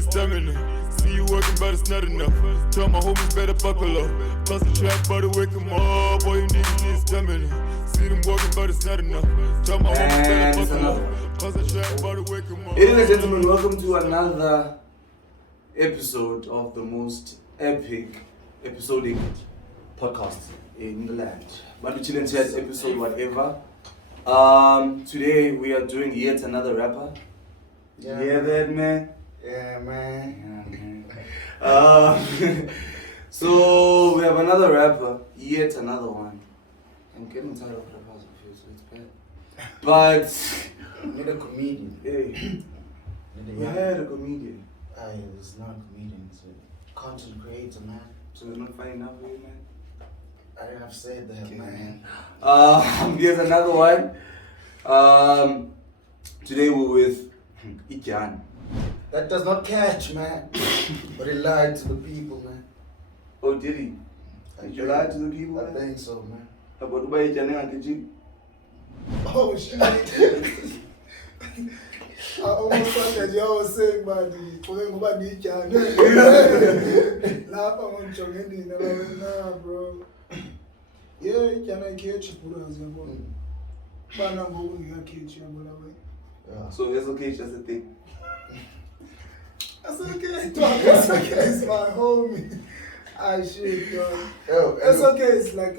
need stamina. See you working, but it's not enough. Tell my homies better buckle up. Plus the trap, but wake 'em up. All you niggas need stamina. See them working, but it's not enough. Tell my homies better buckle up. Plus the trap, but wake 'em up. Ladies and gentlemen, welcome to another episode of the most epic episodic podcast in the land. Bantu Chill and Chat episode whatever. Today we are doing yet another rapper. Yeah, that man. Yeah, man. So we have another rapper, yet another one. I'm getting tired of rappers, I feel, so it's bad. But Need a comedian. hey, we had a comedian. It's not a comedian, it's a content creator, man. So it's not funny enough for you, man. I have said that, Okay, man. Here's another one. Today we're with iDyan. That does not catch, man. But he lied to the people, man. Oh, did he? Did you lie to the people? I think so, man. About why iDyan, did you? Oh, shit. I almost thought that y'all was saying about the iDyan. Laugh, I'm on Chongeni. Nah, bro. Yeah, can I catch you? So it's okay, it's just a thing. That's okay, dog. That's okay. It's my homie. Shit, dog. It's okay. It's like,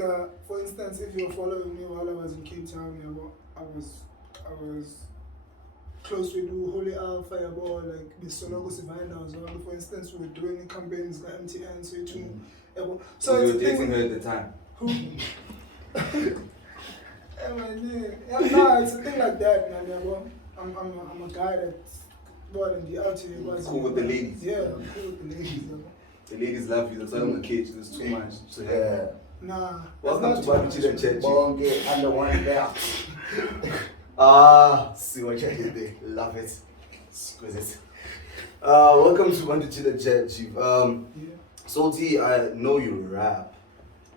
for instance, if you're following me while I was in Cape Town, I was close with Holy Al Fireball, like the Sologo Savannah as well. For instance, we were doing campaigns like MTN, so it's So you were dating her at the time? Who? Yeah, it's a thing like that, man. I'm a guy that's born in the Athii. Cool with the ladies. Yeah, I'm cool with the ladies. The ladies love you, that's why I'm a cage, there's too much to have. Yeah. Nah. Welcome to Bantu Chill and Chat. Bonge under one belt. See what you did there. Love it. Exquisite. Welcome to Bantu Chill and Chat, Chief. So T, I know you rap.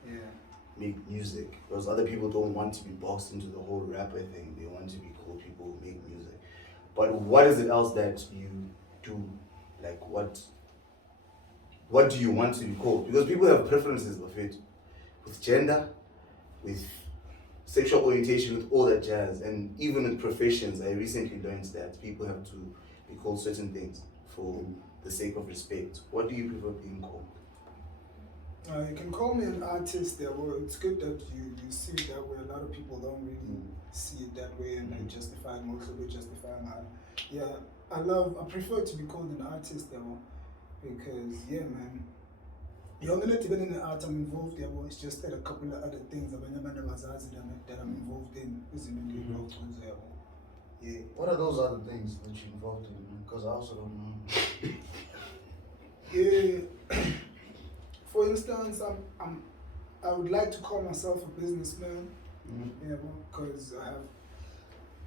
Yeah. Make music. Because other people don't want to be boxed into the whole rapper thing. They want to be cool people who make music. But what is it else that you do? Like what do you want to be called? Because people have preferences of it. With gender, with sexual orientation, with all that jazz. And even with professions, I recently learned that people have to be called certain things for the sake of respect. What do you prefer being called? You can call me an artist there. Well, it's good that you see it that way. A lot of people don't really see it that way and like justify it, most of it justifying art. Yeah, I prefer to be called an artist there because yeah, man. You're not even in the art I'm involved there. It's just that a couple of other things that I'm involved in. Yeah. What are those other things that you're involved in? Because I also don't know. Yeah. For instance, I would like to call myself a businessman. Yeah, because I have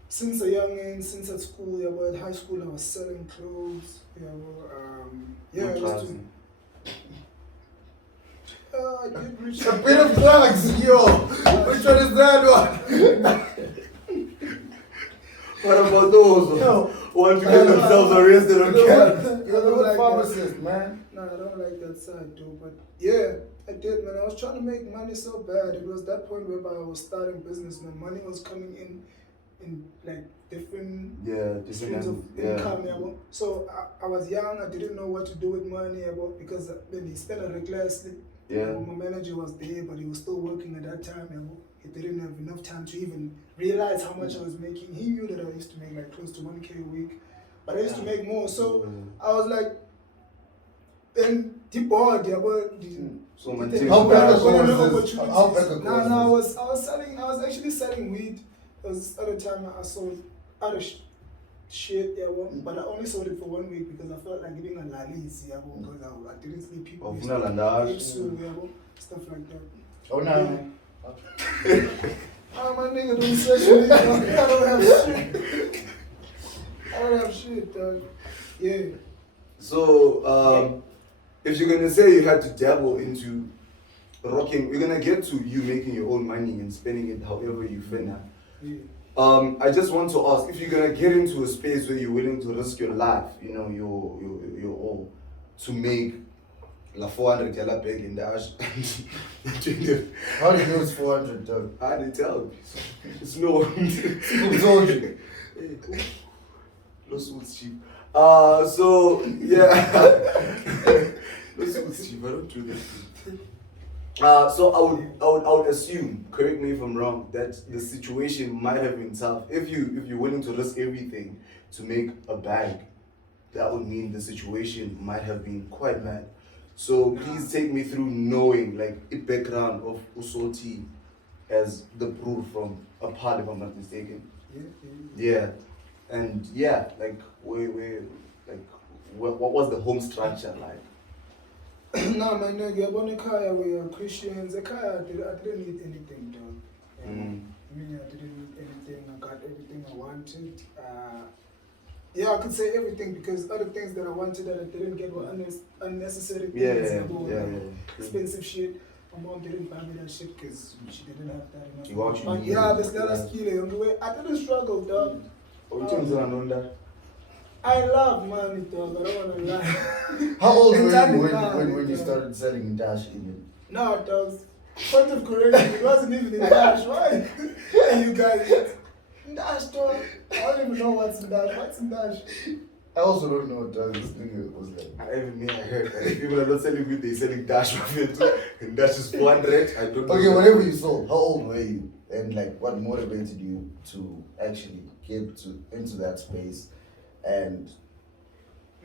since a young age, since at school, at high school I was selling clothes. I did reach a bit of drugs, yo. Which one is that one? What about those? Yo, want to get themselves arrested on camera? You're a pharmacist, man. No, I don't like that side, dude. But yeah, I did, man. I was trying to make money so bad. It was that point whereby I was starting business, man. Money was coming in like different streams of income. Yeah. So I was young. I didn't know what to do with money because when he spent it recklessly. Yeah. My manager was there, but he was still working at that time. He didn't have enough time to even realize how much I was making. He knew that I used to make like close to 1K a week, but I used to make more. So I was like, then the board, so I was actually selling weed. It was the other time I sold other shit, but I only sold it for 1 week because I felt like giving a lalis, because I didn't see people stuff like that. Oh no. My nigga don't say shit. I don't have shit, dog. Yeah. So, if you're gonna say you had to dabble into rocking, we're gonna get to you making your own money and spending it however you finna. Yeah. I just want to ask, if you're gonna get into a space where you're willing to risk your life, you know, your all, to make la 400 yellow bag in dash. How do you know it's 400 though? I didn't tell you. It's no. Who told you? No suits cheap. So yeah. No suits cheap. I don't do that. So I would assume, correct me if I'm wrong, that the situation might have been tough. If you're willing to risk everything to make a bag, that would mean the situation might have been quite bad. So please take me through knowing like the background of Usoti as the brood from Athii, if I'm not mistaken. Yeah. And yeah, like what was the home structure like? No, man, no, you're born in Kaya, we are Christians. I didn't need anything, dog. I mean, I didn't need anything. I got everything I wanted. Yeah, I could say everything because other things that I wanted that I didn't get were unnecessary things. Expensive shit. My mom didn't buy me that shit because she didn't have that enough. But yeah, there's that skill on the way. I didn't struggle, dog. I love money, dog. I don't want to lie. How old were you when you started selling in Dash even? No, dog. Point of correction, it wasn't even in Dash. Why? And you guys, Dash, dog. I don't even know what's in Dash. What's in Dash? I also don't know what this thing was like. Even me, I heard that people are not selling weed, they're selling Dash profit too. And Dash is 400. I don't know. Okay, whatever you sold, how old were you? And like, what motivated you to actually get into that space? And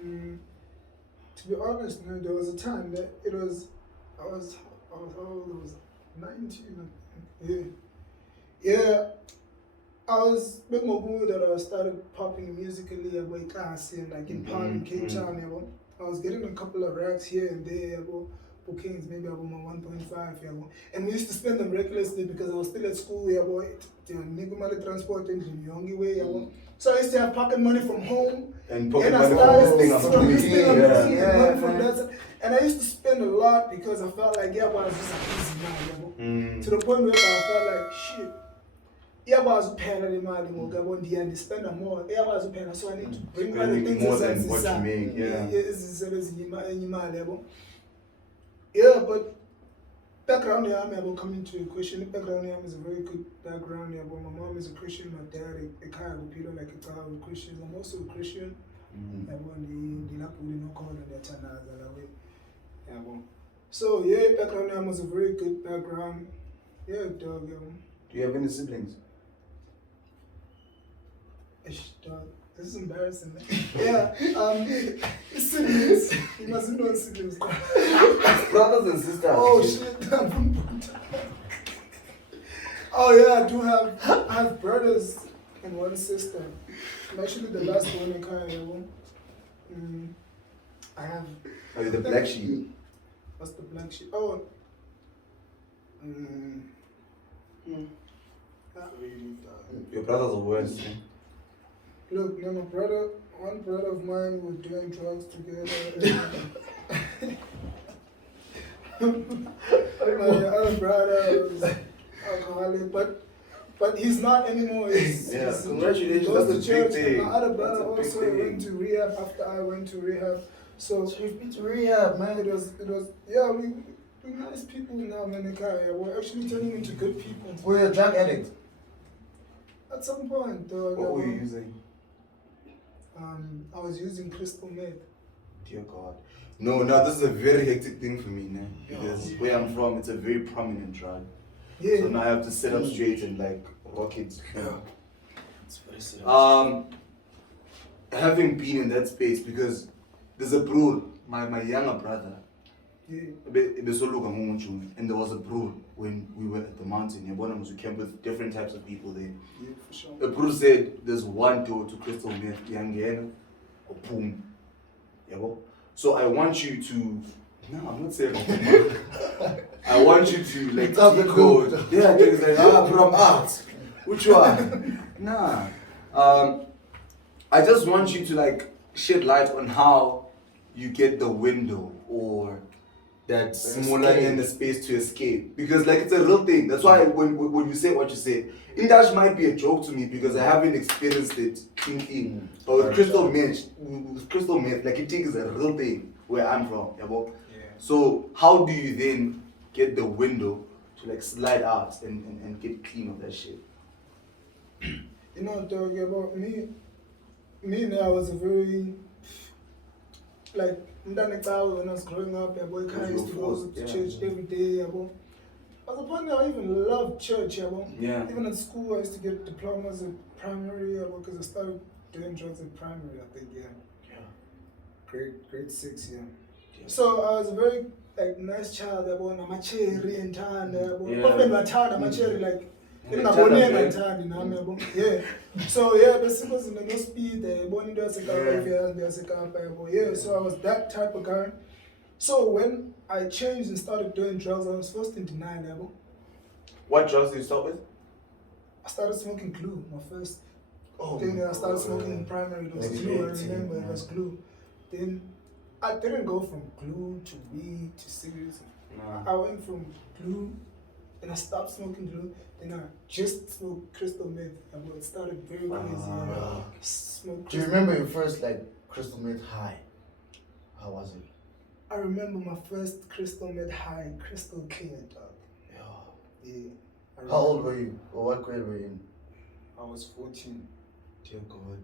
to be honest, no, there was a time that I was how old? I was 19. Yeah. I was big more that I started popping musically at Waikasi and like in Park Cape Town. I was getting a couple of racks here and there, bookings maybe about 1.5. And we used to spend them recklessly because I was still at school. Transport in Yanga way. So I used to have pocket money from home. And pocket money from this thing. And I used to spend a lot because I felt like, I was just easy now. To the point where I felt like, shit. I was paying the money, and spend more. I was paying, so I need to bring other things more than what you make. Yeah, but background here, I'm able to come into a question. The background here is a very good background here. But my mom is a Christian, my dad a kind of Peter like a child of Christians. I'm also a Christian. So yeah, background here was a very good background. Yeah, dog. Do you have any siblings? Dog. This is embarrassing. Yeah, siblings. You mustn't know siblings. Brothers and sisters. Oh shit. Oh yeah, I have brothers and one sister. I'm actually the last one in Kaya. I have. Are you the black sheep? What's the black sheep? Oh. Your brothers are worse. Look, my one brother of mine was doing drugs together. My other brother was alcoholic, but he's not anymore. Congratulations, goes that's to a big church. thing. My other brother also went to rehab after I went to rehab. So you've been to rehab, man. It was we're nice people now, man. We're actually turning into good people. Were you a drug addict? At some point, though. What were you using? I was using crystal meth. Dear God. No, this is a very hectic thing for me now. Because where I'm from, it's a very prominent drug. Yeah. So now I have to set up straight and like rock it. Yeah. It's very serious. Having been in that space, because there's a brew, my younger brother. Yeah. And there was a brew when we were at the mountain. We camped with different types of people there. Yeah, for sure. The brew said there's one door to crystal meth, Yanga or boom. So I want you to. No, I'm not saying I want you to like decode. Yeah, things like from art. Which one? Nah. I just want you to like shed light on how you get the window or that smaller in the space to escape, because like it's a real thing. That's why when you say what you say, Indash might be a joke to me because I haven't experienced it clean. But with crystal meth, like it is a real thing where I'm from. Yeah. So how do you then get the window to like slide out and get clean of that shit? You know, dog, about me now, I was a very, like, when I was growing up, I used to go to church every day. I was a point I even loved church. Even at school, I used to get diplomas in primary because I started doing drugs in primary, I think, Grade 6, So I was a very like nice child. I'm a cherry and tan. I'm a cherry like. So basically was in no speed. So I was that type of guy. So when I changed and started doing drugs, I was first in denial. What drugs did you start with? I started smoking glue. My first thing I started smoking in primary was glue. I remember it was glue. Then I didn't go from glue to weed to cigarettes. I went from glue, and I stopped smoking glue. Then I just smoked crystal meth. It started very crazy. Do you remember your first like crystal meth high? How was it? I remember my first crystal meth high, crystal clear, dog. Yeah. How old were you? Or what grade were you in? I was 14. Dear God.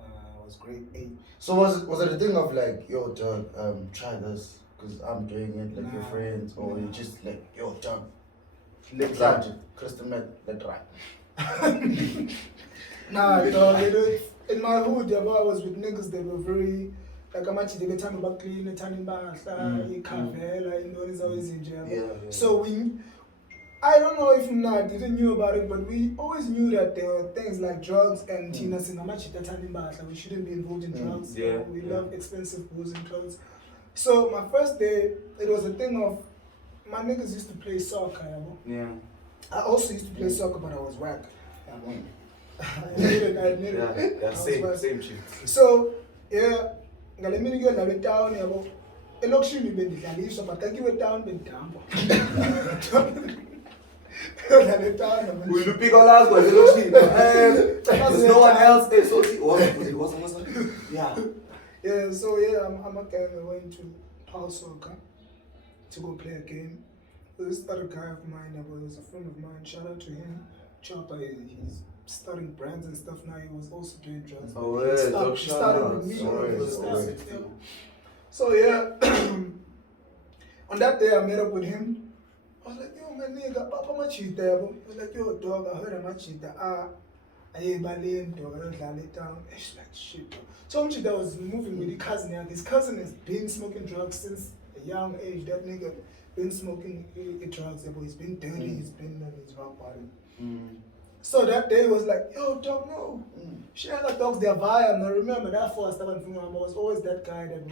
I was grade 8. So was it a thing of like, yo, dog, try this because I'm doing it, like your friends, or you just like, yo, dog, let's try it, crystal meth, let's try. Nah, dog, in my hood, I was with niggas that were very, like, I'm actually they time about clean, turning back, it's always in jail. So I don't know if not didn't knew about it, but we always knew that there were things like drugs and Tina we shouldn't be involved in drugs. We love expensive booze and clothes. So my first day, it was a thing of my niggas used to play soccer. I also used to play soccer, but I was whack. I admit it. Same shit. So let me go down. Elokushini bendidlaliswa but I give it down bendidambo. Will you pick on us? There's no one else there. So so I'm a guy that went to house soccer to go play a game. So this other guy of mine, was a friend of mine, shout out to him. Chopper, he's studying brands and stuff now. He was also doing drugs. He started with me. So on that day I met up with him. I was like, yo, my nigga, Papa Machita. He was like, yo, dog, I heard a Machita. I ain't Balian, dog, I don't let it down. It's like, shit, dog. So Machita was moving with his cousin. His cousin has been smoking drugs since a young age. That nigga been smoking drugs. He's been dirty, he's been on his rock bottom. So that day was like, yo, dog, no. She had dogs, they're vile. And I remember that for I was always that guy that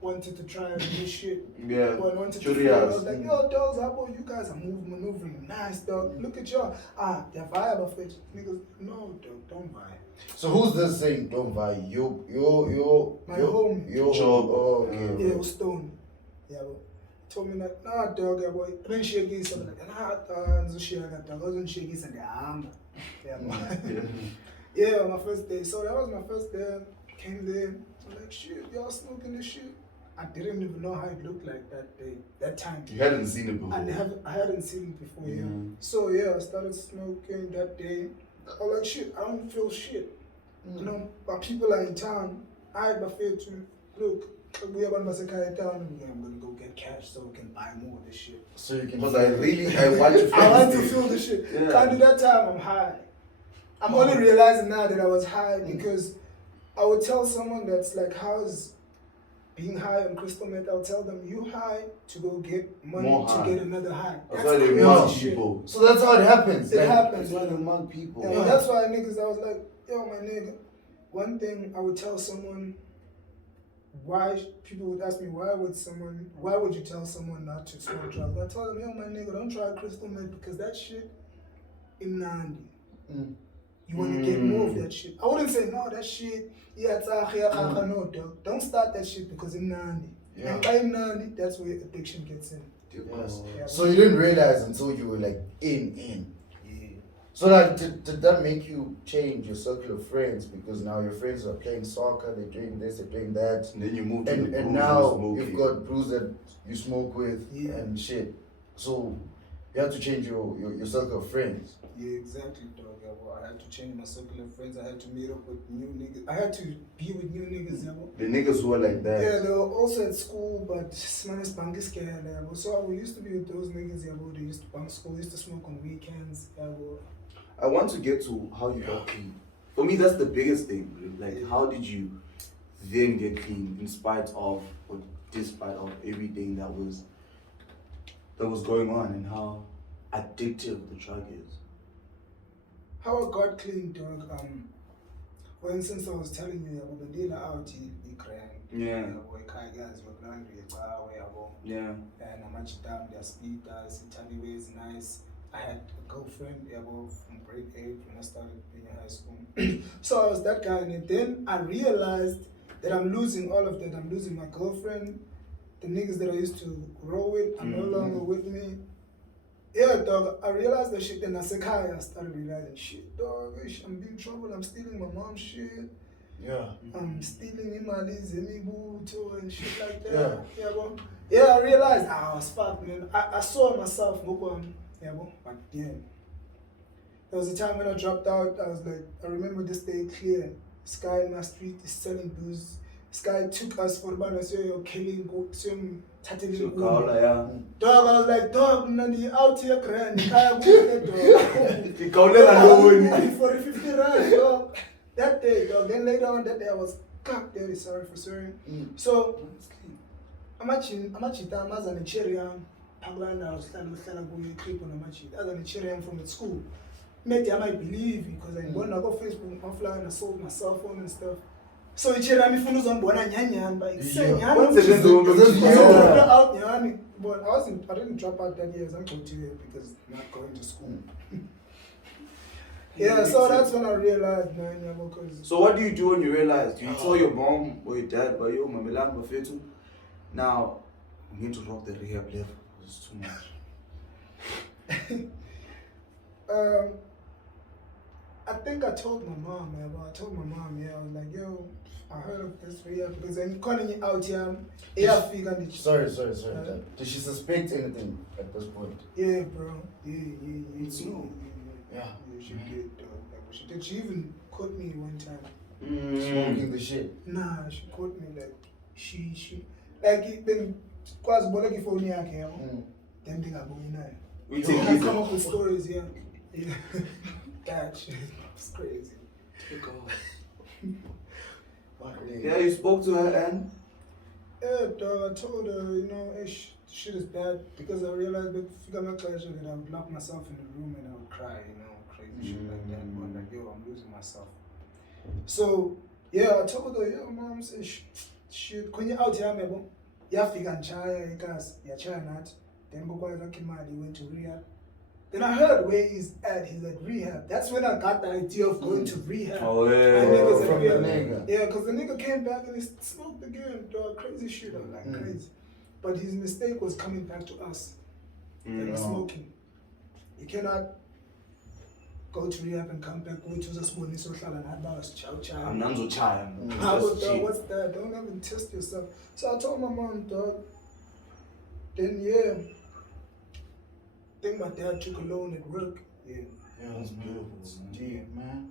wanted to try and do shit. Wanted to feel. I was like, yo, dogs, how about you guys are maneuvering nice, dog. Look at y'all. They're vile of it. Niggas, no, dog, don't vibe. So who's this saying don't vibe? My home. Your job. Oh, okay. Yeah, it was Stone. Told me that, nah, dog, boy. Then she again said, like, nah, she got dog. I wasn't shaking, said, my first day. So that was my first day. Came there. I'm like, shit, y'all smoking this shit. I didn't even know how it looked like that day, that time. You hadn't seen it before? I hadn't seen it before, So I started smoking that day. I was like, shit, I don't feel shit. You know, but people are in town. I had my fear to look. We are going to town. I'm going to go get cash so we can buy more of this shit. So you can. Because I want to feel I want to feel this shit. Can't do that time, I'm high. I'm only realizing now that I was high because I would tell someone that's like, how's being high on crystal meth? I'll tell them, you high to go get money to get another high. That's why they mug people. So that's how it happens. It happens. That's why they mug people. That's why niggas, I was like, yo, my nigga. One thing I would tell someone, why people would ask me, why would you tell someone not to smoke drugs? I told them, yo, my nigga, don't try crystal meth because that shit in Nandi. You want to get more of that shit. I wouldn't say, no, that shit, no, dog. Don't start that shit because in Nandi. And I'm now, that's where addiction gets in. Yes. Yeah. So you didn't realize until you were like in. Yeah. So like, did that make you change your circle of friends? Because now your friends are playing soccer, they're doing this, they're doing that. And then you move to the And bros now smoking. you've got brews that you smoke with Yeah. and shit. So you have to change your circle of friends. Yeah, exactly, dog. Yeah, well, I had to change my circle of friends. I had to meet up with new niggas. I had to be with new niggas, yeah. The niggas who are like that. Yeah, they were also at school, but smanis bank scared. So we used to be with those niggas, yeah. They used to bunk school, used to smoke on weekends, yeah. I want to get to how you got clean. For me, that's the biggest thing. Like, how did you then get clean in spite of or despite of everything that was going on, and how addictive the drug is? How I got clean, dog. For instance, I was telling you about the dealer out here, the crying. Yeah. Boy, guys, you're laundry, Yeah. and I'm much down their speakers, Italy way is nice. I had a girlfriend from grade 8 when I started being in high school. So I was that guy, and then I realized that I'm losing all of that. I'm losing my girlfriend, the niggas that I used to roll with are no longer with me. Yeah, dog, I realized that shit, then I said, I started realizing, shit, dog, I'm being in trouble, I'm stealing my mom's shit. Yeah. I'm stealing Imali's Emibuto and shit like that. Yeah. Yeah, bro. Yeah, I realized I was fucked, man. I saw myself, yeah, bro. But then, there was a time when I dropped out, I was like, I remember this day clear. This guy in my street is selling booze. This guy took us for about a killing, some tattling. So, yeah. Dog, I was like, dog, Nandi, out here, grand. I am good, dog. For 50 rand, dog. That day, dog. Then later on that day, I was God very sorry for swearing. So, I'm actually a cherry. Paglanda, I was going to clip on a match. As a cherry from the school. Maybe I might believe because I'm going to go Facebook offline. I sold my cell phone and stuff. So it's cherry. I'm going to nyan, but it's saying out nyan. But I didn't drop out that year. I'm going to because I'm not going to school. Yeah, so that's when I realized, man, yeah, because... So what do you do when you realize? Do you tell your mom or your dad, but yo, Mamelang Bafetu, now we need to rock the rehab level. It's too much. I think I told my mom, man. I told my mom, yeah, I was like, yo, I heard of this rehab because I'm calling it out here. Sorry. Did she suspect anything at this point? Yeah, bro. Yeah. It's no. Yeah, she did, dog. She did. She even caught me one time. Smoking the shit. Nah, she caught me like she like it been quite boleki phone yake, then they got going on. We take I it. come up with stories, yeah. That shit was crazy. Take off. Yeah, you spoke to her and? Yeah, dog, I told her, you know, shit is bad because I realized that if I that I would lock myself in the room and I would cry, you know, crazy shit like that. But like, yo, I'm losing myself. So, yeah, I told her, yo, mom, say, shit, when you're out here, maybe, you have to get chaya, because you're trying not. Then go he went to Rehab. Then I heard where he's at. He's at Rehab. That's when I got the idea of going to Rehab. Oh, My yeah. nigga's at From the Rehab. nigga. Yeah, because the nigga came back and he smoked again, dog. Crazy shit, like crazy. But his mistake was coming back to us. Like smoking. You cannot go to Rehab and come back. Wait till this morning, so chow. I'm Nanzo Chai. What's that? Don't even test yourself. So I told my mom, dog. Then yeah, I think my dad took a loan at work. Yeah. Yeah, that's beautiful. It's deep, man.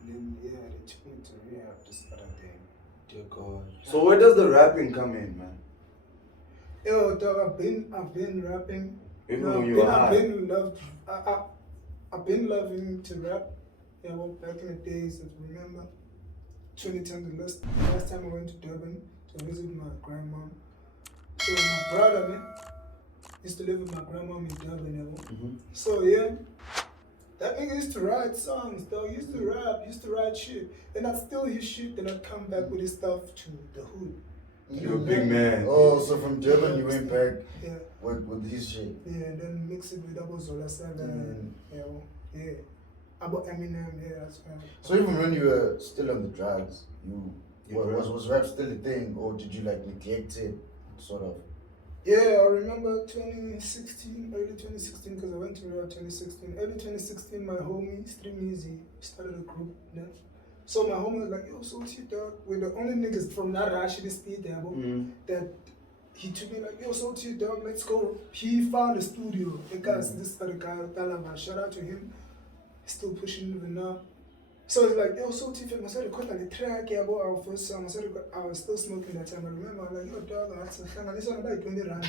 And then yeah, they took me to Rehab this other day. Dear God. So where does the rapping come in, man? Yo, dog, I've been rapping. Even when you were high. I've been loving to rap. Yeah, well, back in the days, if you remember, 2010, the last time I went to Durban to visit my grandma. So my brother, man, used to live with my grandma in Durban. So yeah, that nigga used to write songs, dog. He used to rap, used to write shit. Then I'd steal his shit, then I'd come back with his stuff to the hood. You're a big man. Oh, so from Durban you went back Yeah. with his shit. Yeah, and then mix it with Double Zola 7. Yeah. About Eminem, yeah, that's right. So even when you were still on the drugs, was rap still a thing, or did you like neglect it sort of. Yeah, I remember 2016, early 2016, because I went to ReUp 2016. Early 2016, my homie, Stream Easy, started a group. Yeah. So my homie was like, yo, so what's your dog? We're the only niggas from that actually speed there, that he took me like, yo, so what's your dog? Let's go. He found a studio. Because this other guy, Talaba, shout out to him. He's still pushing even now. So it's like, yo, so Tiffany, I started recording the track about our first song. I was still smoking that time. I remember, I was like, yo, dog, this one like 20 rand.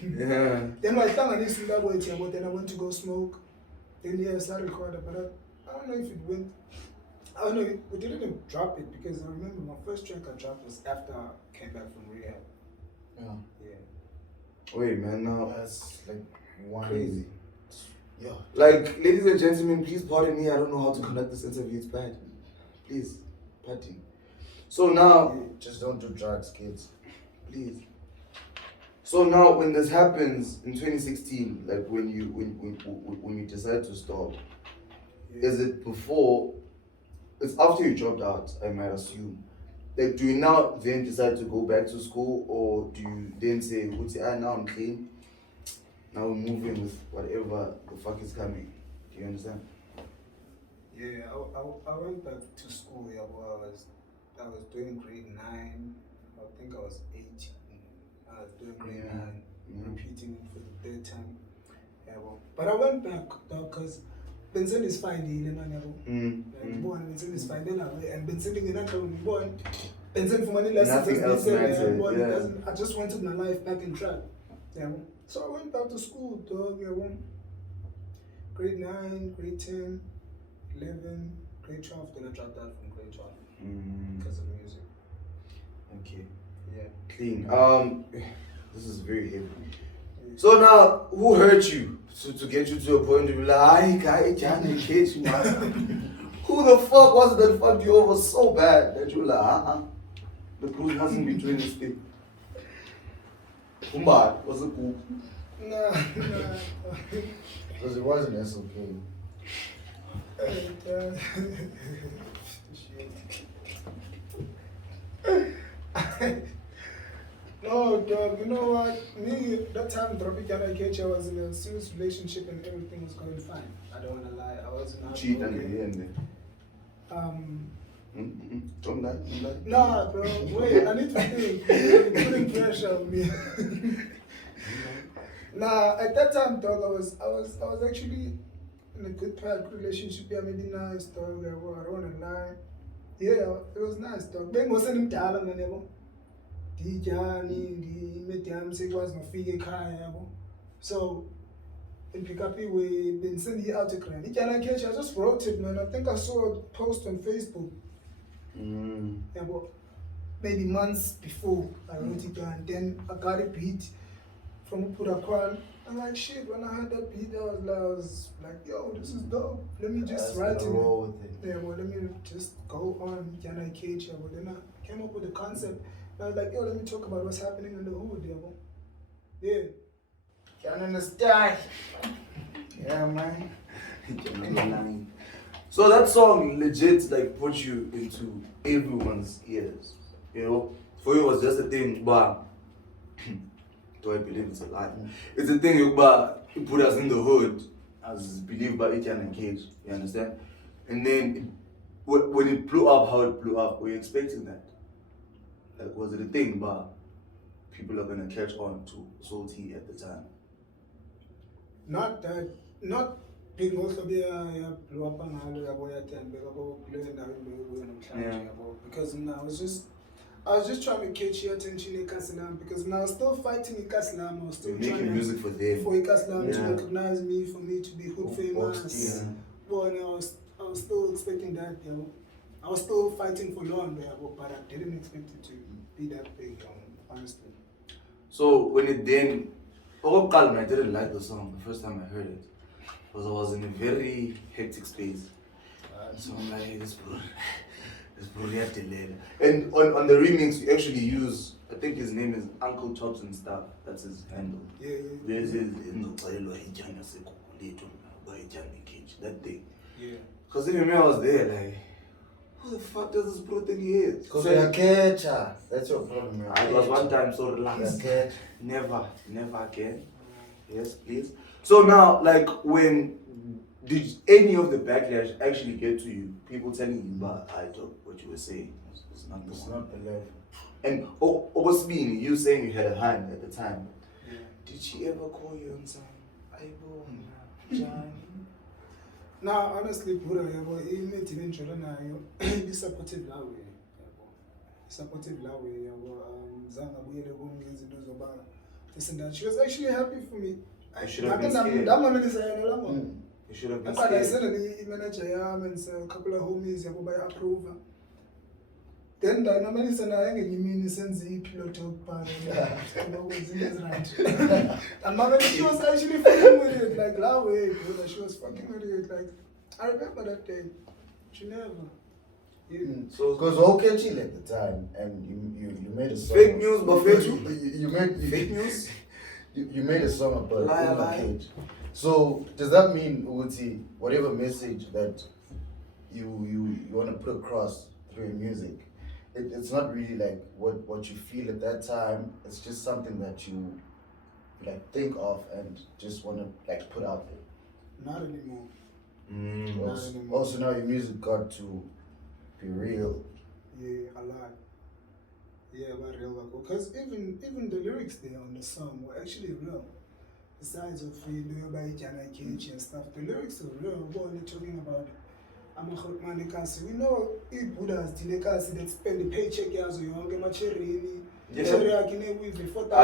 Yeah. Then I found this that way, but then I went to go smoke. Then yeah, I started recording, but I don't know if it went. I don't know, we didn't even drop it because I remember my first track I dropped was after I came back from Rehab. Yeah. Wait, man, now That's like one. crazy. Yeah. Like, ladies and gentlemen, please pardon me. I don't know how to conduct this interview. It's bad. Please, pardon. So now, Just don't do drugs, kids. please. So now, when this happens in 2016, like when you decide to stop, is it before? It's after you dropped out, I might assume. Like, do you now then decide to go back to school, or do you then say, now I'm clean, now we're moving with whatever the fuck is coming? Do you understand? Yeah, I went back to school. Yeah, I was doing grade 9. I think I was 18. I was doing grade 9, repeating it for the third time. Yeah, but I went back because Benson is fine, man. Benson is fine, and Benson in another one. Benson for money lessons. Nothing else mattered. I just wanted my life back in track. Yeah, so I went back to school, dog. Yeah, grade 9, grade 10, 11, grade 12. Then I dropped out from grade 12 because of music. Okay. Yeah. Clean. This is very heavy. So now, who hurt you to get you to a point to be like, guy, Johnny, kids, you who the fuck was it that fucked you over so bad that you were like, the bruise mustn't be doing this thing? Umbad, was it cool? Nah. Because it wasn't SOP. No, dog, you know what? Me, that time, I was in a serious relationship and everything was going fine. I don't want to lie. I wasn't out. Cheat and the end. Don't lie. Nah, bro. Wait, I need to think. You're putting pressure on me. Nah, at that time, dog, I was actually in a good relationship. Yeah, maybe nice, dog. I don't want to lie. Yeah, it was nice, dog. Ben wasn't in Dala, man. So in pickup we been sending out a crane. I just wrote it, man. I think I saw a post on Facebook. Yeah, but maybe months before I wrote it down. Then I got a beat from Upurakwan. I'm like, shit, when I heard that beat, I was like, yo, this is dope. Let me just write it. Yeah, well, let me just go on Yana Cage. But then I came up with the concept. I was like, yo, let me talk about what's happening in the hood, yeah. Can't understand. Yeah, man. So that song legit like put you into everyone's ears. You know, for you it was just a thing, but do I believe it's a lie? It's a thing, but it put us in the hood as believed by Athii and Cage. You understand? And then when it blew up, how it blew up, were you expecting that? Like, was it a thing, but people are gonna catch on to Salty at the time? Not big also be blew up on because now I was just trying to catch your attention in Kaslam because now I was still fighting in Kaslam. I was still making trying music for them. For Kaslam to recognize me, for me to be hood famous. Well, and I was still expecting that, I was still fighting for long there, but I didn't expect it to be that big, honestly. So when it then, I didn't like the song the first time I heard it because I was in a very hectic space. So I'm like, hey, this bro had to let it. And on the remix, we actually use, I think his name is Uncle Chops and stuff. That's his handle. Yeah. There's that thing. Yeah. Because even me, I was there, like, who the fuck does this bro think he is? Because we are catcher. That's your problem, man. It was one time, so relax. Yeah, Never again. Yes, please. So now, like, did any of the backlash actually get to you? People telling you, but I thought what you were saying was not the It's one. not the level. And what's mean? You saying you had a hand at the time. Yeah. Did she ever call you on some John? Now, honestly, Buddha, he made it in Jordan. Be supportive that way. Supportive that way. Zangqa buyele kum ngezinto zobana. This and that. She was actually happy for me. I should have been scared. You should have been I scared. said the manager and a couple of homies by approval. Then I normally said I mean sense the pilot talk and Mama, she was actually fucking with it like that way, she was fucking with it like I remember that day. She never. So because okay chill at the time and you made a song. Fake news, but fake you made fake news. You made a song about Lie. cage. So does that mean Uti, whatever message that you want to put across through your music, it's not really like what you feel at that time, it's just something that you like think of and just want to like put out there? Not anymore. Also now your music got to be real. Yeah, a lot. Yeah, about real work. Because even the lyrics there on the song were actually real. Besides of by iDyan and stuff, the lyrics are real. We're only talking about I'm a man kasi. We know if Buddha's Dilekasi that spend the paycheck as you young macherini. I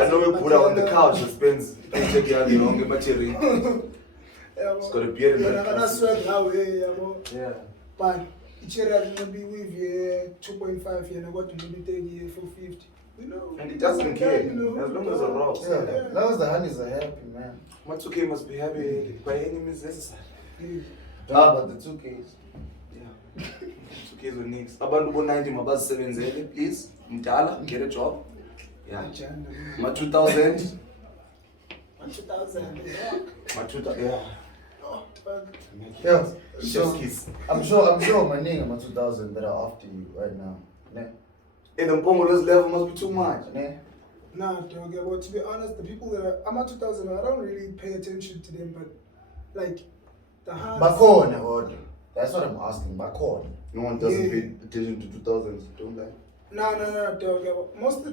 know we put her on the couch and spends paycheck as you young macherini. It's got a beard in that. Yeah. But it's gonna be with you 2.5 years and I got to maybe 10 years for 50. You know, and it doesn't care, as long as it rocks. Yeah, as long as the honeys are happy, man. Matsuke must be happy by any means necessary. But the 2Ks. Yeah. 2Ks were next. Abantu bo 90 mabazisebenzele, please. Mdala, get a job. Yeah. Ma 2000. Ma 2000. Ma 2000. Yeah. Yeah. So, kiss. I'm sure my nigga my 2000 that are after you right now. Nah. And the Pongo's level must be too much. Nah, dog. But to be honest, the people that are I'm at 2000, I don't really pay attention to them. But like the hands. Bakona, that's what I'm asking. Bakona. No one doesn't pay attention to 2000s, don't they? No, dog. Most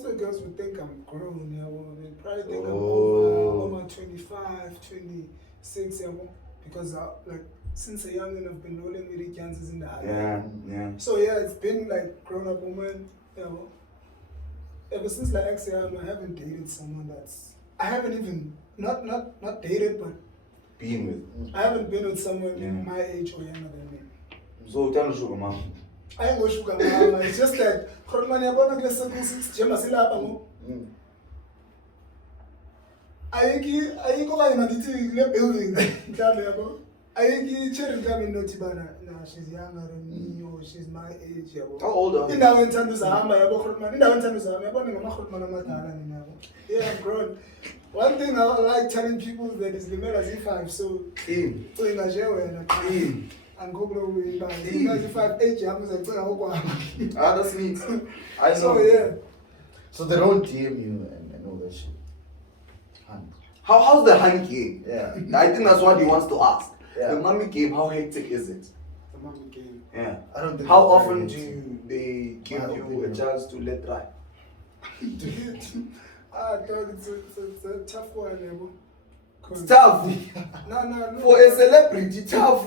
of the girls would think I'm grown. They probably think I'm over 25, 26. Because like since a young and I've been rolling with the cancers in the house. Yeah. So yeah, it's been like grown up woman, Ever since like XAM, I haven't dated someone I haven't even not dated, but been with. I haven't been with someone my age or younger than me. So tell me sugar mama. I ain't go sugar mama. It's just that ayikho kanye mandithi le building mhlawumbe yabo ayikho cherry mhlawumbe nothi bana she's younger than me or she's my age yabo. How old are you? Indawo enthanda uzahamba yabo khulumani indawo enthanda uzahamba yabo ngamakhulumani amadala nina yabo. Yeah, I'm grown. One thing I like telling people that is limela Z5 so cinga nje wena angikho kuyiba zinga Z5 age yami uzacinga okwami. That's neat. I know. So yeah. So they don't DM you and all that shit. How's the hand game? Yeah. I think that's what he wants to ask. Yeah. The mommy game, how hectic is it? The mommy game. Yeah. I don't think. How often do they give you a chance to let dry? Dog, it's a tough one, yabo. It's tough. No. For a celebrity, tough.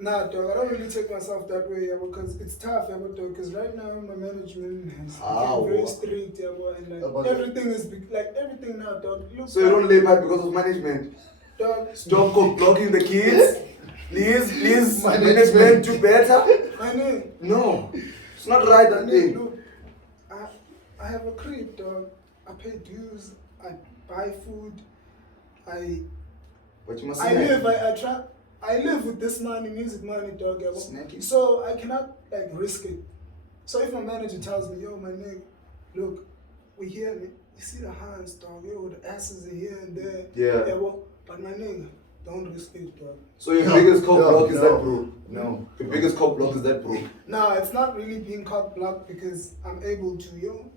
Nah, dog, I don't really take myself that way, because it's tough, dog, because right now my management has become very strict, and like everything is everything now, dog. Look, so you don't lay back because of management? Dog. Stop blocking the kids. Please, management do better. I know. No, it's not right that thing. Look, I have a crib, dog. I pay dues. I buy food. But you must I live with this money, music money, dog. Snacky. So I cannot risk it. So if my manager tells me, yo, my nigga, look, we here, you see the hands, dog. Yo, the asses are here and there. Yeah. But my nigga, Don't risk it, dog. So your biggest cock block is that, bro? No. Your biggest cock block is that, bro? No, it's not really being cock blocked because I'm able to,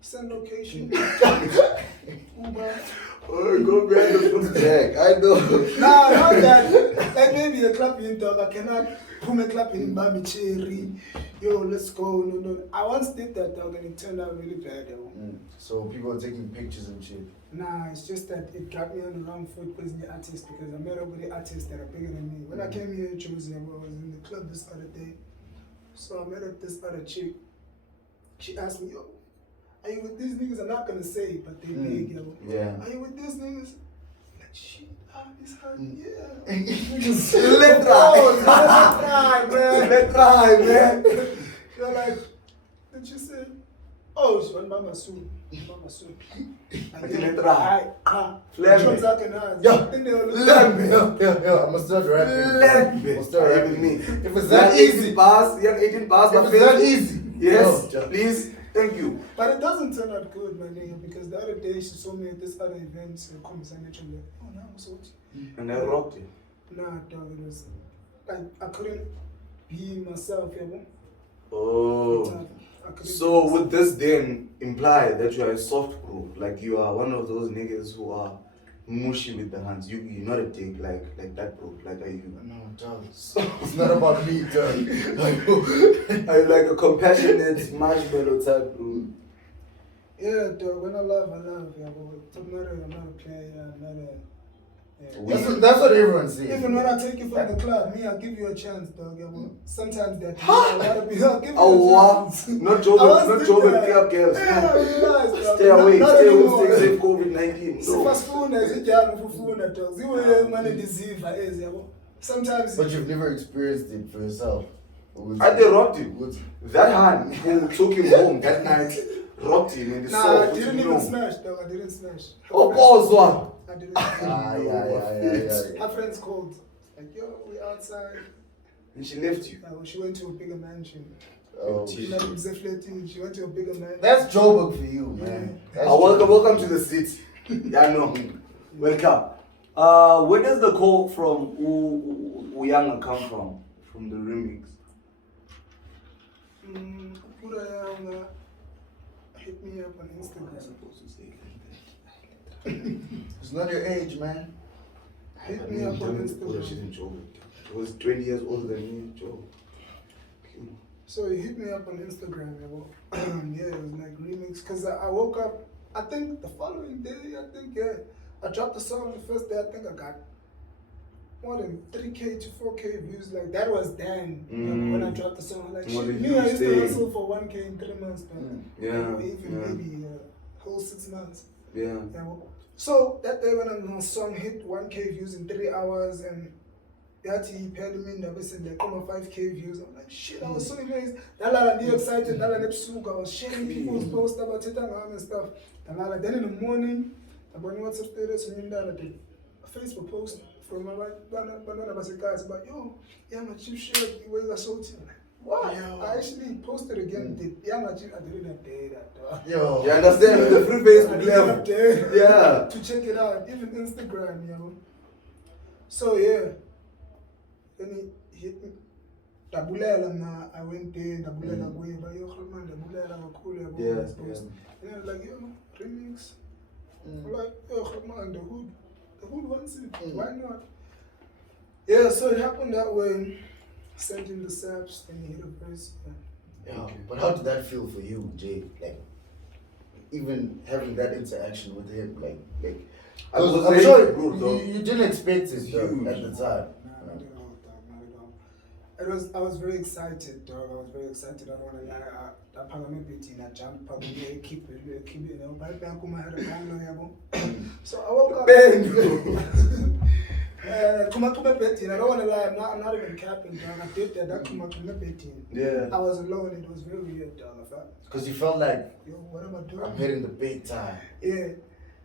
send location. Uber. Oh, go behind the foot's back. I know. Nah, not that. Like maybe a clap in dog. I cannot put a clap in Bami Cherry. Yo, let's go. No. I once did that, dog, and it turned out really bad, yo. So people are taking pictures and shit. Nah, it's just that it got me on the wrong foot because the artist, because I met up with the artists that are bigger than me. When I came here to Jerusalem, I was in the club this other day. So I met up this other chick. She asked me, yo, are you with these niggas? I'm not gonna say, but they big, yo. Yeah. Are you with these niggas? Like, shit, it's her, yeah. Let try, man. Let try, man. You're like, did you say? Oh, she went Mama soon. Let try. Yeah. I must start rapping. Let me. Must start rapping. me. If it's that easy, young 18 bars, if it's that easy. Yes, No. please. Thank you. But it doesn't turn out good, my nigga, because the other day she saw me at this other event, conversation, like, oh, no, I'm so And I rocked you. Nah, dog, it was like I couldn't be myself, Oh. I couldn't So be would this then imply that you are a soft bro? Like you are one of those niggas who are mushy with the hands. You're not a dick like that, bro. Like are you? No, dog. It's not about me, dog. Are you like a compassionate marshmallow type, bro? Yeah, dog, when I love, yeah, but I'm not a player, I'm not a... That's what everyone says. Even when I take you from the club, I'll give you a chance, dog. Yeah, but sometimes that a lot of people, I'll give you a chance. Not job and club girls. Yeah, I realize, dog. Stay away, Not stay anymore. away, stay safe COVID-19. So fast phone as you can for phone at all. Ziwe man disease is yeah. Sometimes But you've never experienced it for yourself. I did rocked him. That hand who took him home that night rocked him in the soul. I didn't even smash, dog. I didn't smash. Oh, pause one. I didn't smash. Yeah. Her friends called, like, yo, we outside. And she left you. She went to a bigger mansion. Oh, She went to a bigger mansion. that's Joburg for you, man. That's Welcome to the city. Yeah, no. Welcome. Where does the call from Yanga come from? From the remix? Yanga hit me up on Instagram. Supposed to say It's not your age, man. Hit me up on She's Instagram. in Joburg. She was 20 years older than me, Joe. So he hit me up on Instagram. Yeah, it was like remix. Because I woke up, I think the following day, I dropped the song the first day. I think I got more than 3K to 4K views. Like that was then when I dropped the song. Like What shit, did me, you I used say? to hustle for 1K in 3 months, man. Yeah. Even maybe a whole 6 months. Yeah. So that day when my song hit 1K views in 3 hours and Athii paid me and said they come 5K views. I'm like, shit, I was so amazed. I'm excited. I was sharing people's posts about Tetangam and stuff. Then in the morning, I went WhatsApp status and I did a Facebook post from my banana guys about, yo, Yanga cheap shirt, where you so what? Yo. I actually posted again. Yanga cheap, I didn't update that. Yo. You understand? The free Facebook level. Yeah. To check it out, even Instagram, So yeah. Then he hit me. Dabulela na I went there, Dabulela go but yo man, Dabulela cool about this post. And I was like, yo, remix. I'm like, yo man, the hood wants it. Why not? Yeah, so it happened that way. Sent him the saps, then he hit a verse. Yeah. But how did that feel for you, Jay? Like even having that interaction with him, like I'm sure you didn't expect it though, at the time. I was very excited, dog. I was very excited. I don't want to lie. That parliament meeting, I jumped, probably keep it. So I woke up. I don't want to lie. I'm not even capping, dog. I did that. Yeah. I was alone. It was very weird, dog. Because you felt like, yo, what am I doing? I'm hitting the big time. Yeah.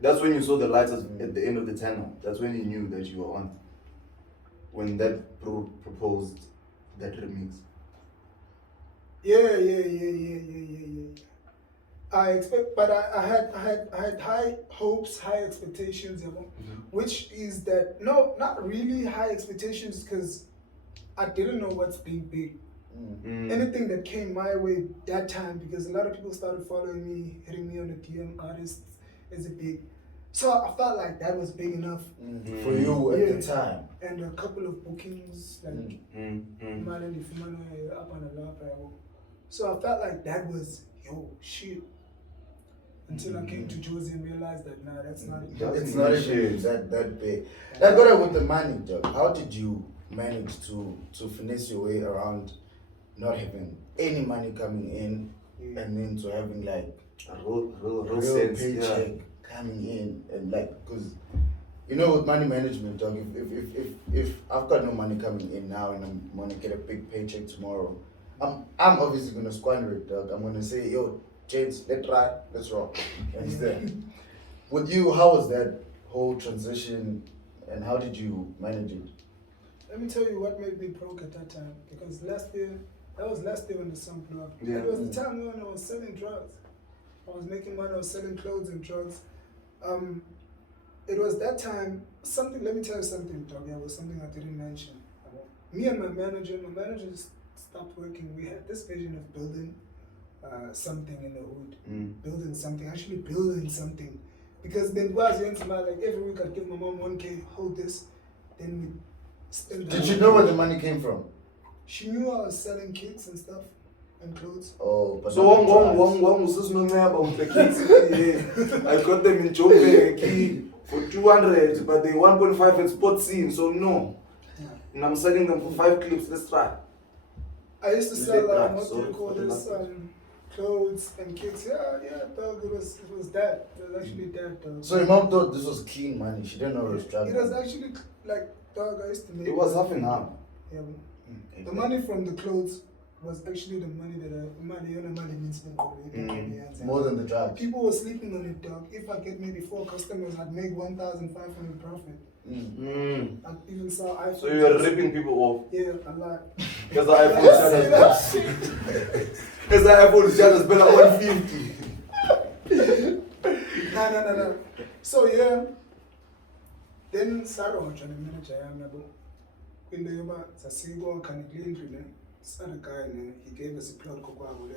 That's when you saw the lights at the end of the tunnel. That's when you knew that you were on. When that proposed that remix. Yeah. I had high hopes, high expectations, which is that no, not really high expectations because I didn't know what's being big. Anything that came my way that time, because a lot of people started following me, hitting me on the DM, artists is it big. So I felt like that was big enough for you at the time. And a couple of bookings like Mali Fumana up on the lap. So I felt like that was shit. Until I came to Josie and realized that that's not it's not even that big. That better with the money, dog. How did you manage to finesse your way around not having any money coming in and then to having like a real sense, paycheck coming in, and like, because you know with money management, dog, if I've got no money coming in now and I'm gonna get a big paycheck tomorrow, I'm obviously gonna squander it, dog. I'm gonna say, yo, James, let's rock. You understand? With you, how was that whole transition and how did you manage it? Let me tell you what made me broke at that time, because that was last year when the song blew up. Yeah. It was the time when I was selling drugs. I was making money, I was selling clothes and drugs. It was that time, let me tell you something, dog. It was something I didn't mention. Me and my manager stopped working. We had this vision of building something in the hood. Building something. Because then was like every week I'd give my mom 1K, hold this, then we spend. Did you know where the money came from? She knew I was selling kits and stuff and clothes. Oh, but so one was just knowing about the kids. I got them in Joburg for 200, but they 1.5 at spot scene, so no. And I'm selling them for 5 clips. Let's try. I used to sell what do you call this? Clothes and kits. Yeah, dog. It was that. It was actually that, dog. So your mom thought this was clean money. She didn't know it was drug. It was actually like, dog. I used to make. It was half and half. Yeah. The money from the clothes was actually the money that money means more than the drugs. People were sleeping on it, dog. If I get maybe 4 customers, I'd make 1,500 profit. I'd even sell iPhones. So you were ripping people off? Yeah, a lot. Because the iPhone shadows been at 150. No. So yeah, then Sarah was trying to manage in the Yoba, Sasigo, Kanigli, Sarah guy, he gave us a plot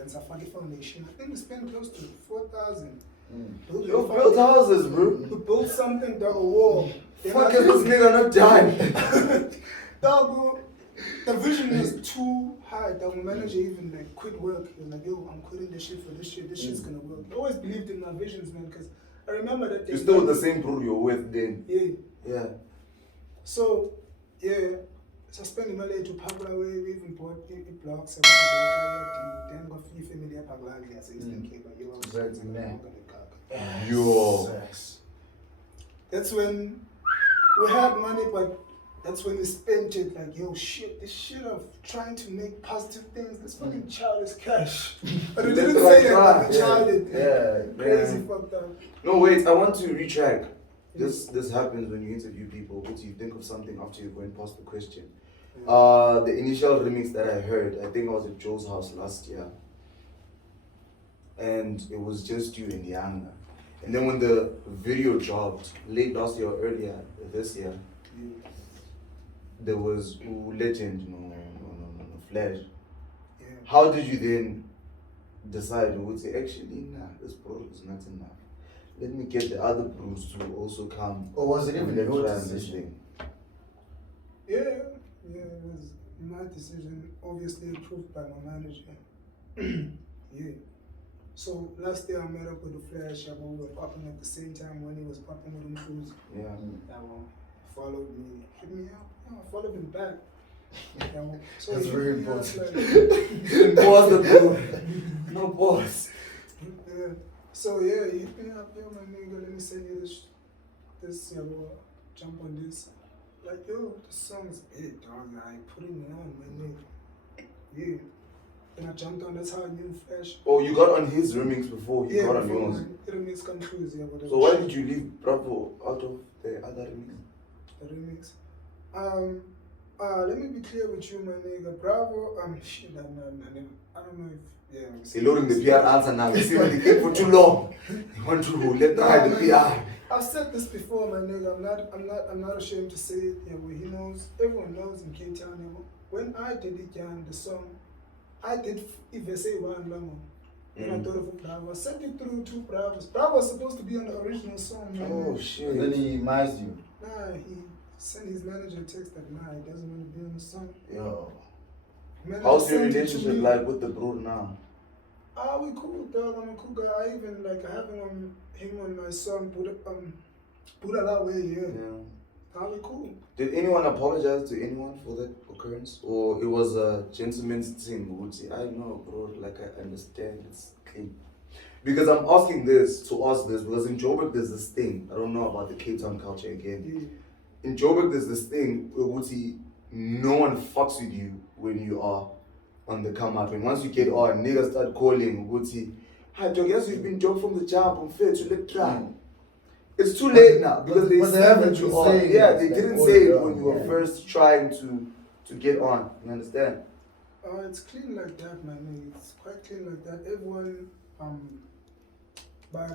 and Safari Foundation. I think we spent close to 4,000. You built houses, bro. We built something, dog, a wall. Fuck is this nigga not done? Dog, the vision was too high. The manager even like quit work. He was like, yo, I'm quitting this shit for this shit. This shit's gonna work. I always believed in my visions, man, because I remember that day. You're still with the same bro you're with then? Yeah. So, yeah. So spending money to Pabla, we even bought blocks. Then got few family at Pabla. Yo. That's when we had money, but that's when we spent it like, yo, shit, this shit of trying to make positive things, this fucking childish cash. But we didn't say that, like the child did. Crazy fucked up. No, wait, I want to retrack. This happens when you interview people. What do you think of something after you're going past the question? The initial remix that I heard, I think I was at Joe's house last year. And it was just you and Yanga. And then when the video dropped, late last year or earlier this year, there was Legend, no, Flash. Yeah. How did you then decide, would say, actually, nah, this bro is not enough. Let me get the other bros to also come. Or was it even your decision? Yeah, it was my decision, obviously approved by my manager. Yeah. So last year I met up with the Flash, we were popping at the same time when he was popping with him crews. Yeah. Followed me, hit me up. I followed him back. So that's very important. Pause the bro. No pause. Yeah. So yeah, he hit me up, yo my nigga, let me send you this jump on this. Like, yo, the song's big, dog. I put it on, my nigga. Yeah. Then I jumped on, that's how I knew Flash. Oh, you got on his remix before he got on yours? Yeah, remix come through, yeah. So why did you leave Bravo out of the other remix? The remix? Let me be clear with you, my nigga. Bravo, shit, I don't know if Yeah. They're loading the PR answer now. You see when they take for too long. They want to let them hide the PR. I've said this before, my nigga. I'm not ashamed to say it. Yeah, well, he knows. Everyone knows in Cape Town. You know, when I did iDyan, the song, I did if they say one Lamo. Then I thought of a Bravo. I sent it through 2 Bravos. Bravo was supposed to be on the original song, man. Oh shit. And then he miles you. Nah, he sent his manager a text that nah, he doesn't want to be on the song. Yo. Manager How's your sent it to relationship me. like with the bro now? Ah, we cool, dog. I'm a cool guy. I even like having him on my song. Put it that way, yeah. Ah, we cool. Did anyone apologize to anyone for that occurrence, or it was a gentleman's thing? I know, bro. Like I understand, it's clean. Because I'm asking this to ask this because in Joburg there's this thing. I don't know about the Cape Town culture again. Yeah. In Joburg there's this thing where no one fucks with you when you are on the come out. When once you get on, niggas start calling. Hi, dog, yes, you've been job from the jump. I'm fair to let try. It's too late now because they haven't you been on. saying Yeah, it, they like, didn't all say it around, when you were yeah. first trying to get on. You understand? It's clean like that, man. It's quite clean like that. Everyone, but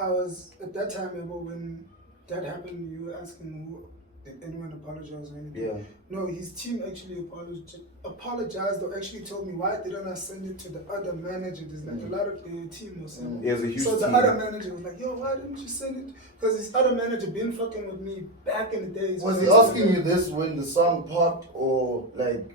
I was at that time, when that happened, you were asking did anyone apologize or anything? Yeah. No, his team actually apologized or actually told me why didn't I send it to the other manager? There's like a lot of the team or something. There's a huge so the team. other manager was like, yo, why didn't you send it? Because his other manager been fucking with me back in the days. Was he asking you this when the song popped, or like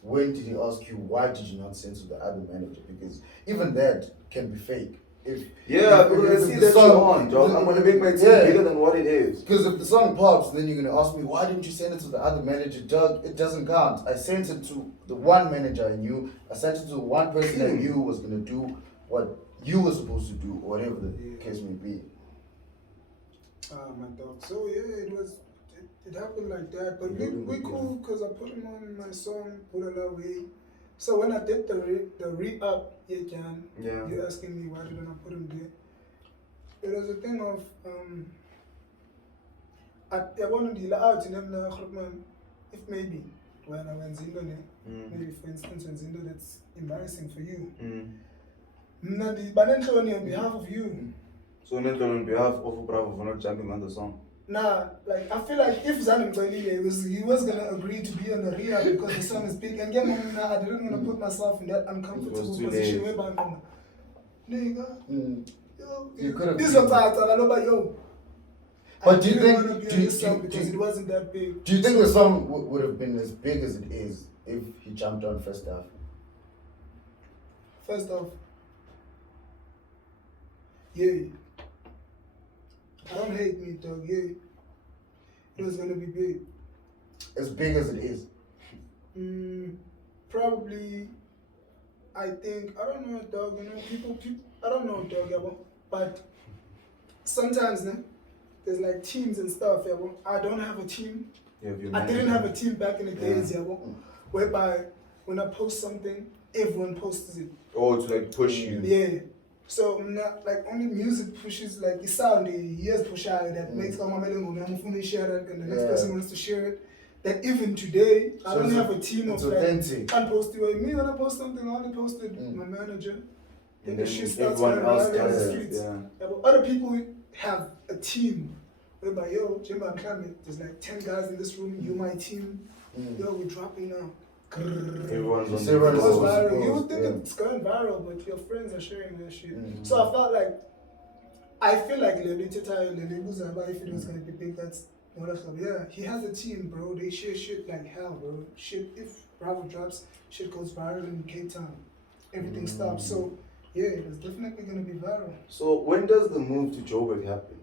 when did he ask you why did you not send to the other manager? Because even that can be fake. If bro, I see the that song- you're on, dog. I'm gonna make my team bigger than what it is. Because if the song pops, then you're gonna ask me why didn't you send it to the other manager? Doug, it doesn't count. I sent it to the one manager I knew. I sent it to one person I knew was gonna do what you were supposed to do, or whatever the case may be. My dog. So it happened like that. But we cool because I put him on my song, Put It Away. So when I did the ReUp, you're asking me why didn't I put him there? It was a thing of I wanted to out in them if maybe when I went Zindo, maybe for instance when Zindo that's embarrassing for you. But then on behalf of you. So on behalf of Bravo for not jumping on the song. Nah, like I feel like if Zanim he was gonna agree to be on the Rehab because the song is big, and again, I didn't want to put myself in that uncomfortable position where I'm nigga, yo, You could have. this was yo. But do you I didn't think? want to be on this song because it wasn't that big. Do you think the song would have been as big as it is if he jumped on first half? First off, yeah. Don't hate me, dog. Yeah, it was gonna be big. As big as it is. Probably. I think I don't know, dog. You know, people. I don't know, dog. But sometimes, there's like teams and stuff. I don't have a team. I didn't have a team back in the days. Whereby when I post something, everyone posts it. Oh, to like push you. Yeah. So not like only music pushes like the sound he has push out that makes share it and the next person wants to share it. That even today I don't have a team of like can't post it. Me when I post something I only posted my manager. Then the shit starts everyone else around the does it. streets. Yeah. But other people have a team. Whereby Jimba and Clement, there's like 10 guys in this room, you my team. Yo, we're dropping now. Everyone's It on goes the viral. You would think it's going viral, but your friends are sharing that shit. So I felt like, if it was gonna be big, that's yeah. He has a team, bro. They share shit like hell, bro. Shit, if Bravo drops, shit goes viral in Cape Town. Everything stops. So yeah, it's definitely gonna be viral. So when does the move to Joburg happen?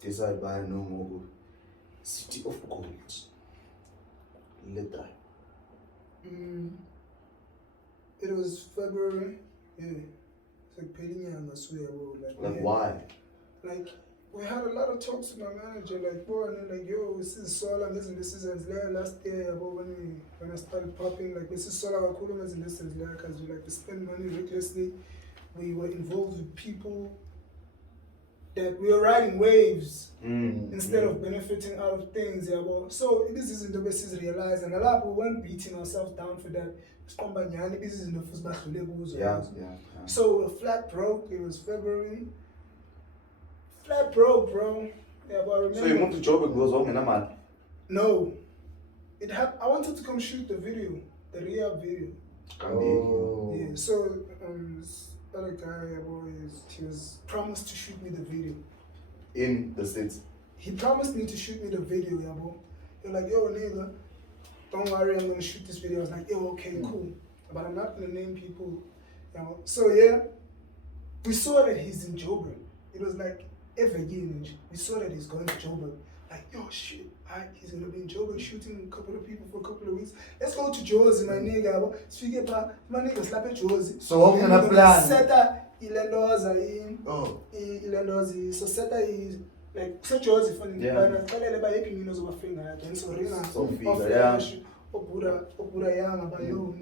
Decide by no more City of Gold. Later. It was February, yeah. It's like Yanga, I swear, bro. Like why? Like we had a lot of talks with my manager, like bro, and then like yo, this is Sola, this is last year, when I started popping, like this is Sola, because we like to spend money recklessly. We were involved with people that we are riding waves Mm. instead of benefiting out of things. Yeah, well, so this isn't the basis realized, and a lot of people weren't beating ourselves down for that. This isn't the first battle. Yeah. So flat broke. It was February. Flat broke, bro. Yeah, but I remember. So you moved to Joburg because of man. No, I wanted to come shoot the video, the ReUp video. Oh. Yeah. So this other guy, he was promised to shoot me the video. In the States. He promised me to shoot me the video, yeah, bro. You're like, yo, nigga, don't worry, I'm gonna shoot this video. I was like, yo, okay, cool. But I'm not gonna name people. You know? So yeah, we saw that he's in Joburg. It was like every year, we saw that he's going to Joburg. Like, yo, shit, he's gonna be in Joburg shooting a couple of people for a couple of weeks. Let's go to Jozi, my nigga, bro. Speak about my nigga, slap at Jozi. So what can I plan? Seta ilendoza so Seta is like such Jozi for the by happy minutes of a finger again. So Rina Obura Yanga by yo.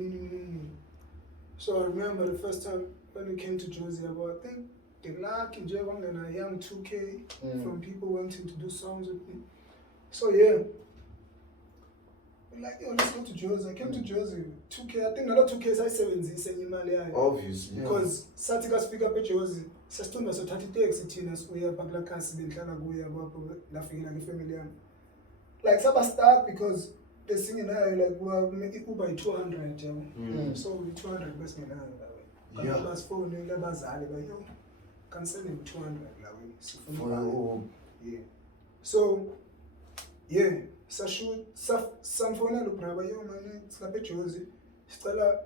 So I remember the first time when we came to Jozi, I think the lucky Javang and a young 2K from people wanting to do songs with me. So yeah. Like, yo, let's go to Jozi. I came to Jozi. 2K, I think another 2K I 7 Obviously. Because Satika speak up at Jozi. Sastunda so 30 takes it in us we have Bagla Kasi in Kana Guya laughing like a family. Like Saba start because they're singing now like well make it by 200, so we 200 best me now that way. Yeah. Bas phone labazali by yo. Can send him 200 like yeah. So yeah. Sashoot, samfona lo braba yo manje silape Jozi. Sicela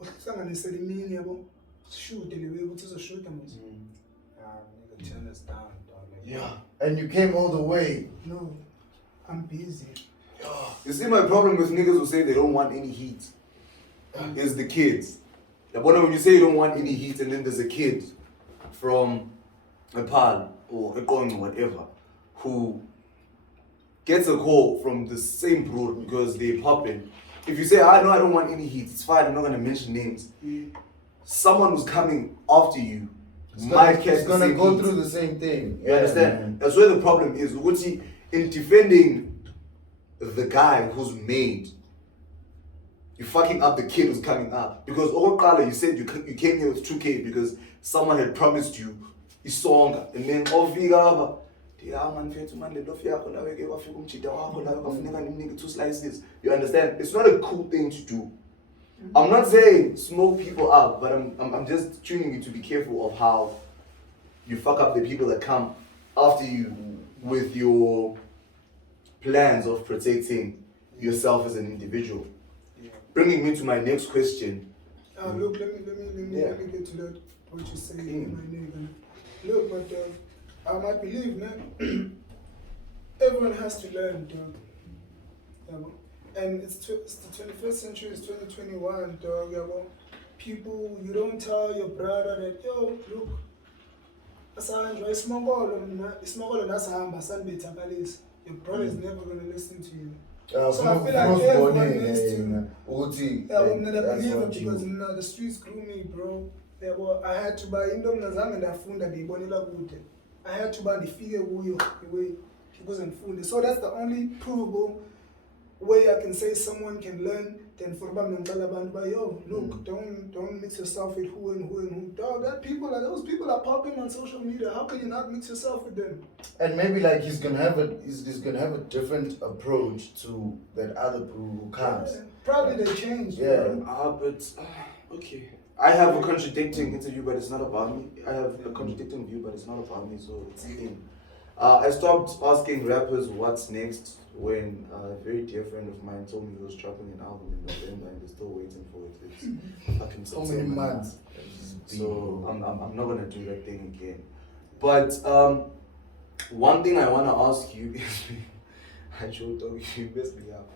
uhlanganise limini yabo. Shoot the way ukuthi uzoshoota manje. Nigga turn us down, dog. Like, Yeah. And you came all the way. no, I'm busy. You see, my problem with niggas who say they don't want any heat is the kids. When you say you don't want any heat and then there's a kid from a pal or a con whatever who gets a call from the same bro because they popping. If you say, I know I don't want any heat, it's fine, I'm not gonna mention names. Someone who's coming after you might catch It's gonna the same go heat. through the same thing. You understand? Man. That's where the problem is. Uguti, in defending the guy who's made, you're fucking up the kid who's coming up. Because Okala, you said you came here with 2K because someone had promised you a song, and then Oviga. You understand? It's not a cool thing to do. I'm not saying smoke people out, but I'm just tuning you to be careful of how you fuck up the people that come after you with your plans of protecting yourself as an individual. Bringing me to my next question. Look, let me get to that what you're saying, my nigga. Look, but I might believe, man. Everyone has to learn, dog. And it's the 21st century, it's 2021, dog. People, you don't tell your brother that, yo, look, your brother is never going to listen to you. So I feel like everyone needs to. I'm not a believer because the streets grew me, bro. I had to buy I had to buy the figure the way he wasn't fooled. So that's the only provable way I can say someone can learn. Then for yo, look, don't mix yourself with who and who. Dog, those people are popping on social media. How can you not mix yourself with them? And maybe like he's gonna have a different approach to that other bro who comes. Probably they changed. Yeah. Okay. I have a contradicting interview, but it's not about me. I have a contradicting view, but it's not about me, so it's in. I stopped asking rappers what's next when a very dear friend of mine told me he was dropping an album in November and they're still waiting for it. It's fucking So many months. So I'm not gonna do that thing again. But one thing I wanna ask you is I showed you messed me up.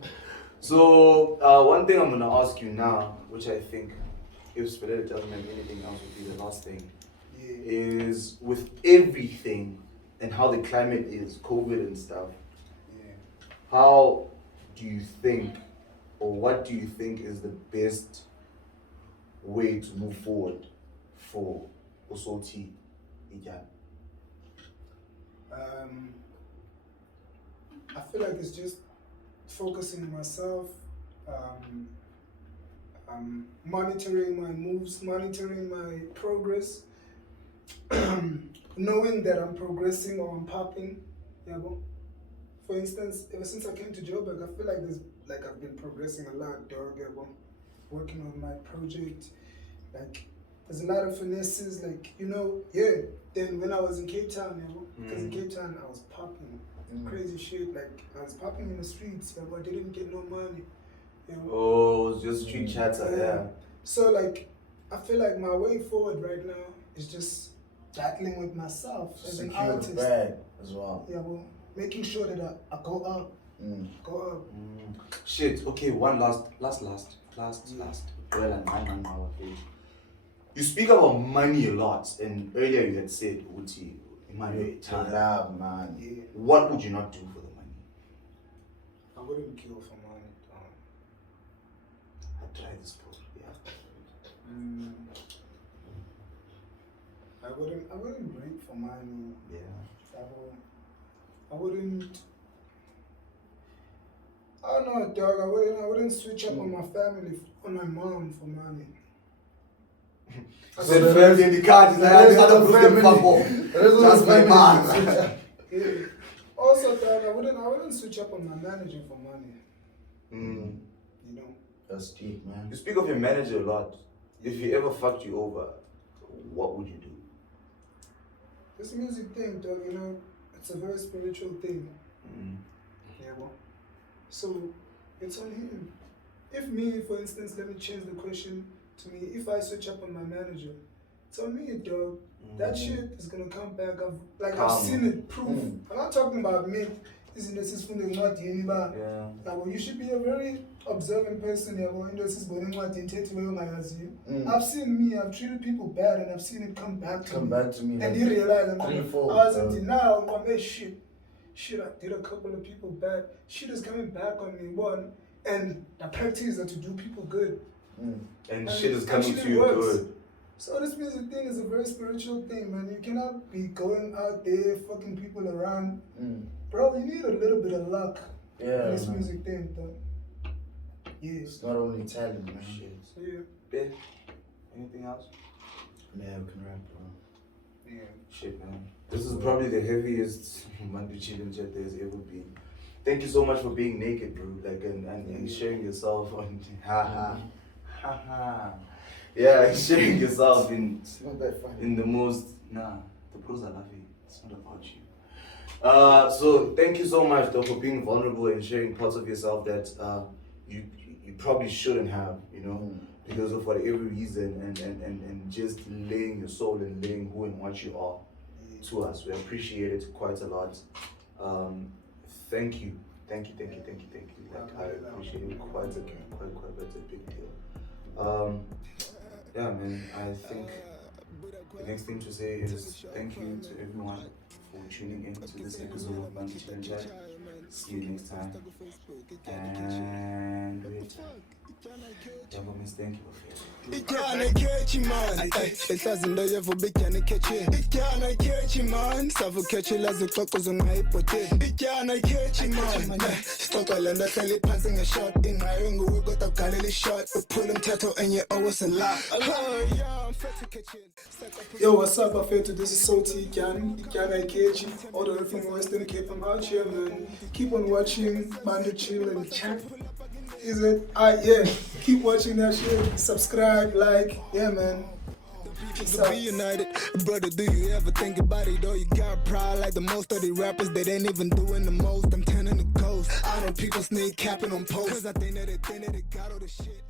So one thing I'm gonna ask you now, which I think if Sphe doesn't have anything else would be the last thing, is with everything and how the climate is, COVID and stuff, how do you think, or what do you think is the best way to move forward for Osoti iDyan? I feel like it's just focusing on myself, monitoring my moves, monitoring my progress, knowing that I'm progressing or I'm popping. Yeah, but for instance, ever since I came to Joburg, I feel like I've been progressing a lot, dog. Yeah, but working on my project, like there's a lot of finesses, like yeah. Then when I was in Cape Town, because in Cape Town I was popping. Crazy shit, like I was popping in the streets, but I didn't get no money. Oh, it was just street chatter, yeah. So like, I feel like my way forward right now is just battling with myself as an artist. Secure bag as well. Yeah, well, making sure that I go up, go up. Shit. Okay, one last. Well, and now, you speak about money a lot, and earlier you had said, "Uti, money, time." Man. Yeah. What would you not do for the money? I wouldn't kill for money. I'd try this book. Yeah. I wouldn't break for money. Yeah. I wouldn't. I don't know, dog. I wouldn't switch up on my family, on my mom for money. I said family in the card is like I don't Just my man. Yeah. Also, dog, I wouldn't switch up on my manager for money. That's deep, man. You speak of your manager a lot. If he ever fucked you over, what would you do? This music thing, dog, it's a very spiritual thing. Yeah, well. So, it's on him. If me, for instance, let me change the question to me, if I switch up on my manager, it's on me, dog. That shit is gonna come back. I've seen it, proof. I'm not talking about me. Yeah. You should be a very observant person. I've seen me, I've treated people bad and I've seen it come back to me. And you realize I was in denial. Shit, I did a couple of people bad. Shit is coming back on me, one. And the practice is to do people good. And shit is coming to you good. So this music thing is a very spiritual thing, man. You cannot be going out there fucking people around. Bro, you need a little bit of luck in this music thing, though. Yeah. It's not only talent, man. Shit. Yeah. Ben, anything else? Yeah, we can rap, bro. Yeah. Shit, man. This is probably the heaviest Bantu challenge that there's ever been. Thank you so much for being naked, bro. Like and sharing yourself on yeah, sharing yourself in the most the pros are laughing. It's not about you. So thank you so much though for being vulnerable and sharing parts of yourself that you probably shouldn't have, because of whatever reason and just laying your soul and laying who and what you are to us. We appreciate it quite a lot. Thank you. Like I appreciate it quite a big deal. Yeah, man, I think the next thing to say is thank you to everyone for tuning in to this episode of Bantu Challenge. See you next time. And wait. Thank you. Idyana catchy man, ehlazindo yevuba idyana catchy. Idyana catchy man, savu catchy lazixoxo zongayiphote. Idyana catchy man, sixoxa le nto hleli phansi ngeshot ingqayo nguwe kodwa ugalela ishot uphula umthetho enye always a lie. Yo, what's up, Afetu? This is Soti Idyana catchy. All the way from Western Cape. I'm out here, man. Keep on watching Bantu Chill and Chat. Is it? Yeah. Keep watching that shit. Subscribe, like. Yeah, man. Peace out. Be united. Brother, do you ever think about it? Though you got pride like the most of the rappers that ain't even doing the most. I'm turning the coast. I know people sneak capping on posts. Cause I think that they got all the shit.